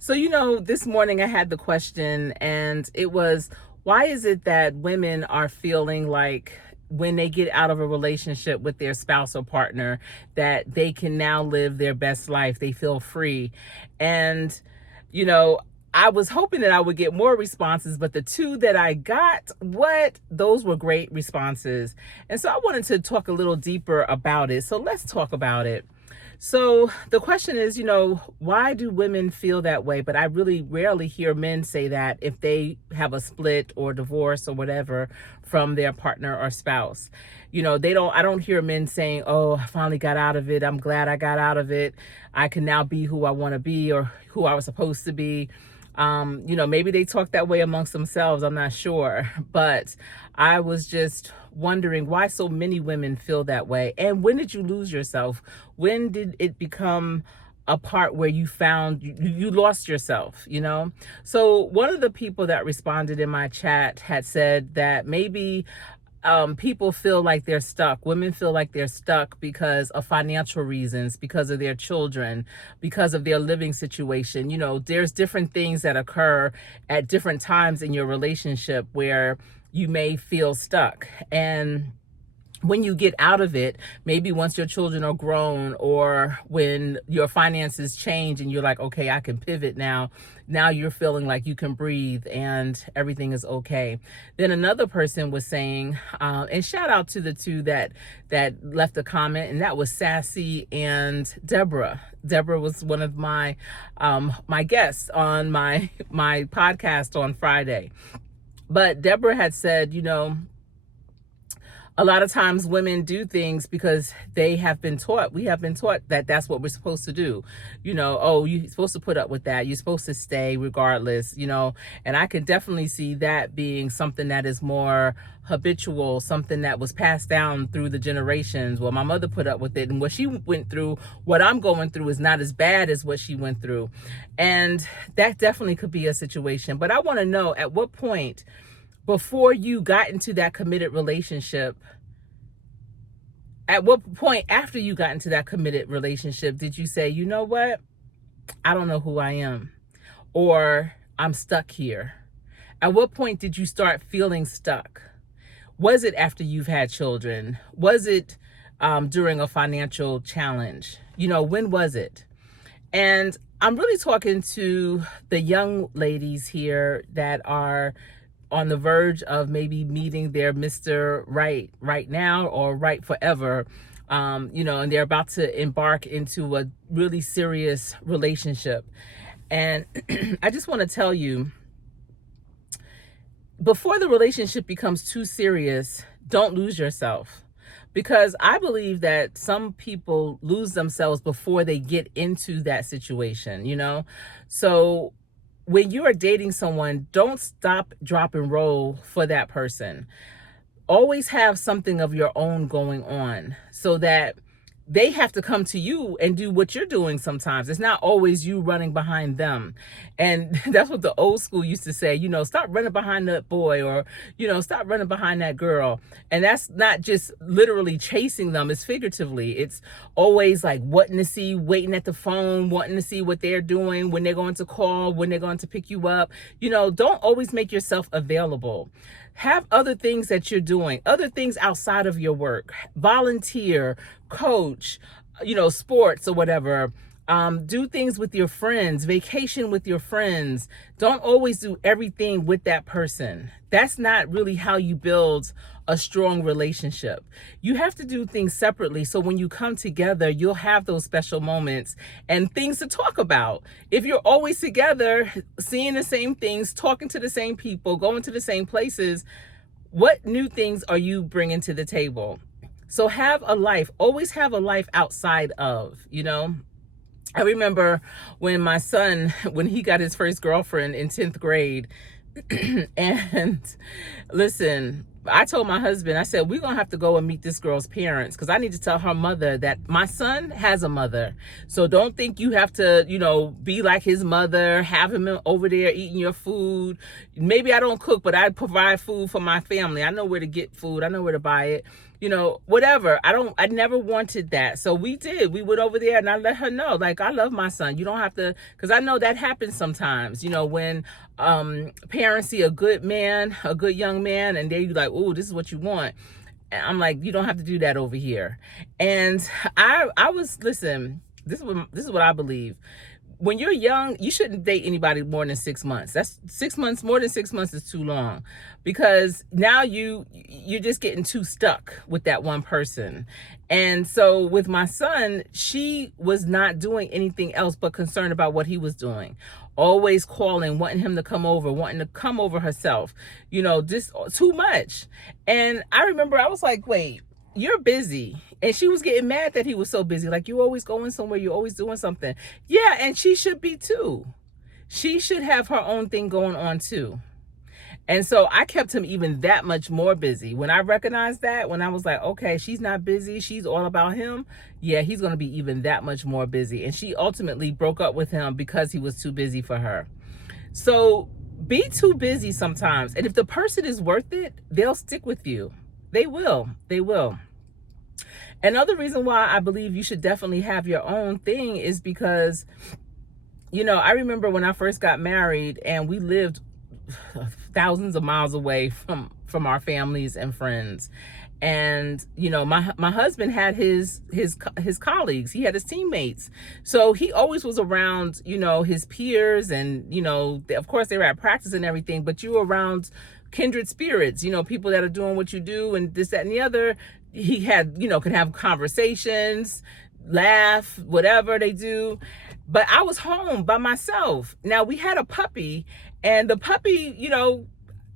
So, this morning I had the question, and it was, why is it that women are feeling like when they get out of a relationship with their spouse or partner, that they can now live their best life? They feel free. And, you know, I was hoping that I would get more responses, but the two that I got, those were great responses. And so I wanted to talk a little deeper about it. So let's talk about it. So the question is, why do women feel that way? But I really rarely hear men say that if they have a split or divorce or whatever from their partner or spouse. I don't hear men saying, "Oh, I finally got out of it. I'm glad I got out of it. I can now be who I want to be or who I was supposed to be." Maybe they talk that way amongst themselves. I'm not sure. But I was just wondering why so many women feel that way. And when did you lose yourself? When did it become a part where you found you lost yourself, So one of the people that responded in my chat had said that maybe people feel like they're stuck. Women feel like they're stuck because of financial reasons, because of their children, because of their living situation. There's different things that occur at different times in your relationship where you may feel stuck. And when you get out of it, maybe once your children are grown or when your finances change and you're like, okay, I can pivot now. Now you're feeling like you can breathe and everything is okay. Then another person was saying, and shout out to the two that left a comment, and that was Sassy and Deborah. Deborah was one of my guests on my podcast on Friday. But Deborah had said, a lot of times women do things because we have been taught that that's what we're supposed to do. Oh, you're supposed to put up with that. You're supposed to stay regardless, and I can definitely see that being something that is more habitual, something that was passed down through the generations. Well, my mother put up with it, and what she went through, what I'm going through is not as bad as what she went through. And that definitely could be a situation. But I want to know, at what point, before you got into that committed relationship, at what point after you got into that committed relationship did you say, you know what, I don't know who I am, or I'm stuck here? At what point did you start feeling stuck? Was it after you've had children? Was it during a financial challenge? When was it? And I'm really talking to the young ladies here that are on the verge of maybe meeting their Mr. right now or right forever, and they're about to embark into a really serious relationship. And I just want to tell you, before the relationship becomes too serious, don't lose yourself. Because I believe that some people lose themselves before they get into that situation, So when you are dating someone, don't stop, drop, and roll for that person. Always have something of your own going on so that they have to come to you and do what you're doing sometimes. It's not always you running behind them. And that's what the old school used to say, stop running behind that boy, or, stop running behind that girl. And that's not just literally chasing them, it's figuratively. It's always like wanting to see, waiting at the phone, wanting to see what they're doing, when they're going to call, when they're going to pick you up. Don't always make yourself available. Have other things that you're doing, other things outside of your work. Volunteer, coach, sports or whatever. Do things with your friends, vacation with your friends. Don't always do everything with that person. That's not really how you build a strong relationship. You have to do things separately, so when you come together, you'll have those special moments and things to talk about. If you're always together, seeing the same things, talking to the same people, going to the same places, what new things are you bringing to the table? So have a life, always have a life outside of, I remember when my son, when he got his first girlfriend in 10th grade, and listen, I told my husband, I said, we're going to have to go and meet this girl's parents, because I need to tell her mother that my son has a mother. So don't think you have to, be like his mother, have him over there eating your food. Maybe I don't cook, but I provide food for my family. I know where to get food. I know where to buy it. whatever. I never wanted that. So we went over there and I let her know, like, I love my son. You don't have to, because I know that happens sometimes, when parents see a good man, a good young man, and they like, oh, this is what you want. And I'm like, you don't have to do that over here. And I was, listen, this is what I believe. When you're young, you shouldn't date anybody more than 6 months. That's 6 months. More than 6 months is too long, because now you're just getting too stuck with that one person. And so with my son, she was not doing anything else but concerned about what he was doing. Always calling, wanting him to come over, wanting to come over herself, just too much. And I remember I was like, wait, you're busy. And she was getting mad that he was so busy. Like, you always going somewhere, you're always doing something. Yeah, and she should be too. She should have her own thing going on too. And so I kept him even that much more busy. When I recognized that, when I was like, okay, she's not busy, she's all about him, yeah, he's going to be even that much more busy. And she ultimately broke up with him because he was too busy for her. So be too busy sometimes. And if the person is worth it, they'll stick with you. They will. They will. Another reason why I believe you should definitely have your own thing is because, I remember when I first got married and we lived thousands of miles away from our families and friends. And my husband had his colleagues, he had his teammates, so he always was around his peers, and of course they were at practice and everything, but you were around kindred spirits, people that are doing what you do and this, that, and the other. He had could have conversations, laugh, whatever they do. But I was home by myself. Now, we had a puppy, and the puppy,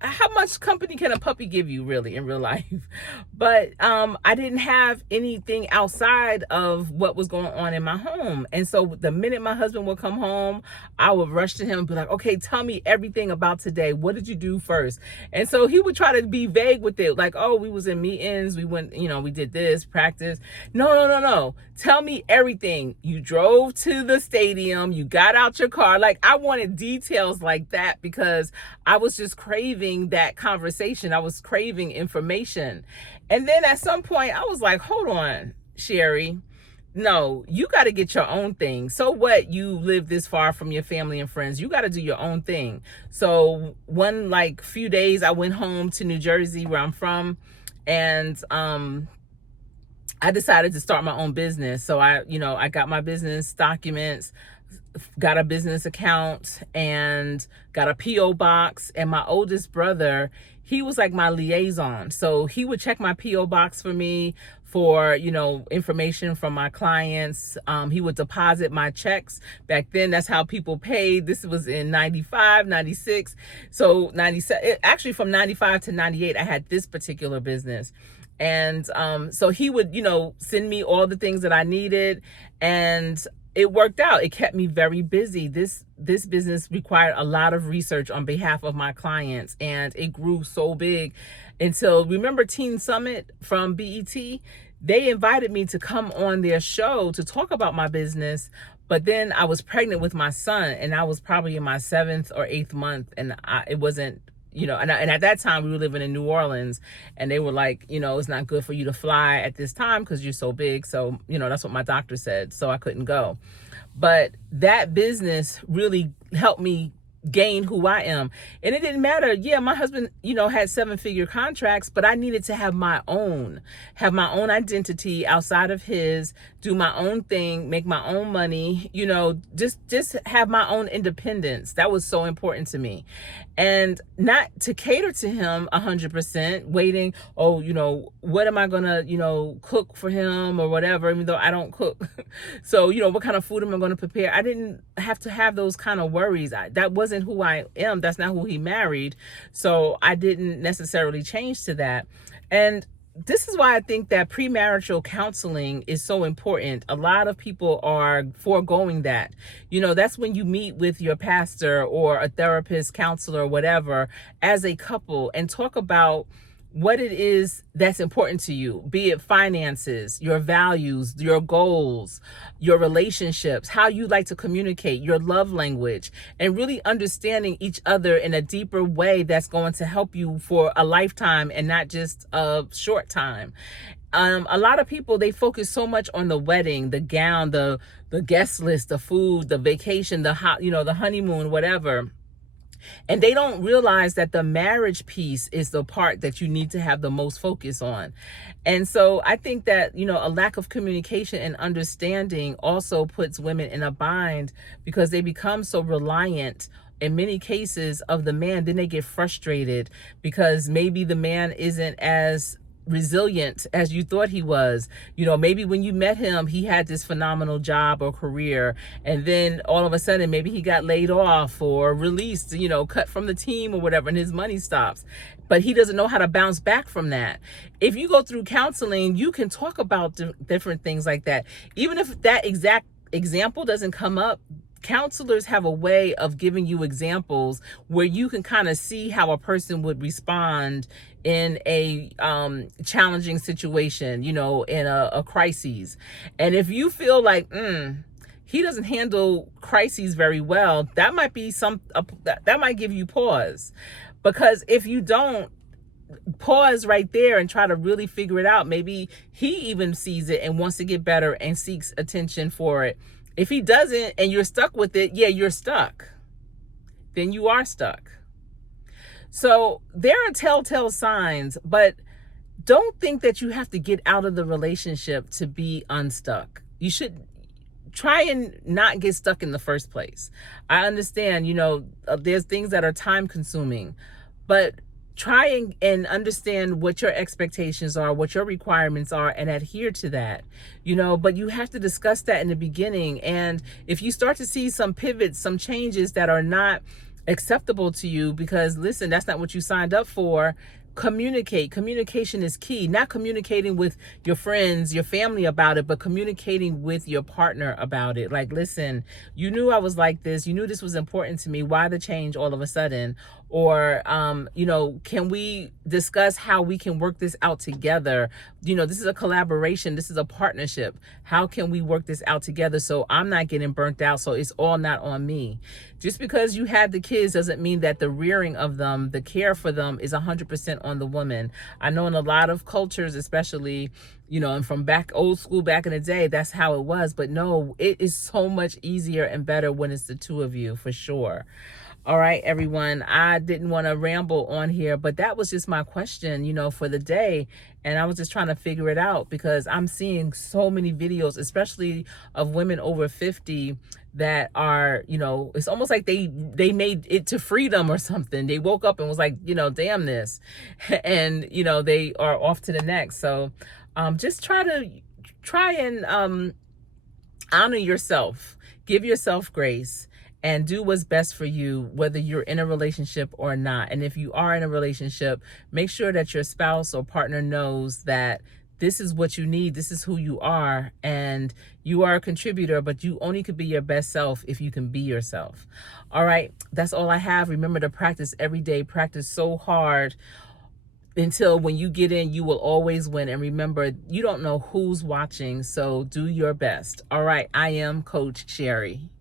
how much company can a puppy give you really in real life? But I didn't have anything outside of what was going on in my home. And so the minute my husband would come home, I would rush to him and be like, okay, tell me everything about today. What did you do first? And so he would try to be vague with it. Like, oh, we was in meetings. We went, we did this, practice. No. Tell me everything. You drove to the stadium. You got out your car. Like, I wanted details like that because I was just craving that conversation. I was craving information. And then at some point I was like, hold on, Sherri, no, you got to get your own thing. So what? You live this far from your family and friends. You got to do your own thing. So one few days I went home to New Jersey, where I'm from, and I decided to start my own business. So I got my business documents, got a business account, and got a PO box. And my oldest brother, he was like my liaison. So he would check my PO box for me for, information from my clients. He would deposit my checks. Back then, that's how people paid. This was in 95, 96. So 97, actually from 95 to 98, I had this particular business. And so he would, send me all the things that I needed, and it worked out. It kept me very busy. This business required a lot of research on behalf of my clients, and it grew so big until, remember Teen Summit from BET? They invited me to come on their show to talk about my business. But then I was pregnant with my son, and I was probably in my 7th or 8th month, and it wasn't, and at that time we were living in New Orleans, and they were like, it's not good for you to fly at this time because you're so big. So, that's what my doctor said. So I couldn't go. But that business really helped me gain who I am. And it didn't matter. Yeah, my husband, had 7-figure contracts, but I needed to have my own identity outside of his, do my own thing, make my own money, just have my own independence. That was so important to me. And not to cater to him 100%, waiting, what am I gonna, cook for him or whatever, even though I don't cook. So, what kind of food am I gonna prepare? I didn't have to have those kind of worries. That wasn't who I am. That's not who he married. So I didn't necessarily change to that. And this is why I think that premarital counseling is so important. A lot of people are foregoing that. That's when you meet with your pastor or a therapist, counselor, whatever, as a couple, and talk about what it is that's important to you, be it finances, your values, your goals, your relationships, how you like to communicate, your love language, and really understanding each other in a deeper way that's going to help you for a lifetime and not just a short time. A lot of people, they focus so much on the wedding, the gown, the guest list, the food, the vacation, the hot, the honeymoon, whatever. And they don't realize that the marriage piece is the part that you need to have the most focus on. And so I think that, a lack of communication and understanding also puts women in a bind because they become so reliant in many cases of the man. Then they get frustrated because maybe the man isn't as resilient as you thought he was. Maybe when you met him, he had this phenomenal job or career, and then all of a sudden maybe he got laid off or released, cut from the team or whatever, and his money stops. But he doesn't know how to bounce back from that. If you go through counseling, you can talk about different things like that. Even if that exact example doesn't come up, counselors have a way of giving you examples where you can kind of see how a person would respond in a challenging situation, in a crisis. And if you feel like he doesn't handle crises very well, that might be that might give you pause. Because if you don't pause right there and try to really figure it out, maybe he even sees it and wants to get better and seeks attention for it. If he doesn't and you're stuck with it, yeah, you're stuck. Then you are stuck. So there are telltale signs, but don't think that you have to get out of the relationship to be unstuck. You should try and not get stuck in the first place. I understand, there's things that are time consuming, but try and understand what your expectations are, what your requirements are, and adhere to that, but you have to discuss that in the beginning. And if you start to see some pivots, some changes that are not acceptable to you, because listen, that's not what you signed up for, communicate. Communication is key. Not communicating with your friends, your family about it, but communicating with your partner about it. Like, listen, you knew I was like this. You knew this was important to me. Why the change all of a sudden? Or, can we discuss how we can work this out together? This is a collaboration. This is a partnership. How can we work this out together so I'm not getting burnt out, so it's all not on me? Just because you had the kids doesn't mean that the rearing of them, the care for them is 100% on the woman. I know in a lot of cultures, especially, and from old school back in the day, that's how it was. But no, it is so much easier and better when it's the two of you, for sure. All right, everyone. I didn't want to ramble on here, but that was just my question, for the day. And I was just trying to figure it out because I'm seeing so many videos, especially of women over 50 that are, it's almost like they made it to freedom or something. They woke up and was like, damn this. And, they are off to the next. So just try and honor yourself, give yourself grace, and do what's best for you, whether you're in a relationship or not. And if you are in a relationship, make sure that your spouse or partner knows that this is what you need. This is who you are. And you are a contributor, but you only could be your best self if you can be yourself. All right. That's all I have. Remember to practice every day. Practice so hard until when you get in, you will always win. And remember, you don't know who's watching. So do your best. All right. I am Coach Sherri.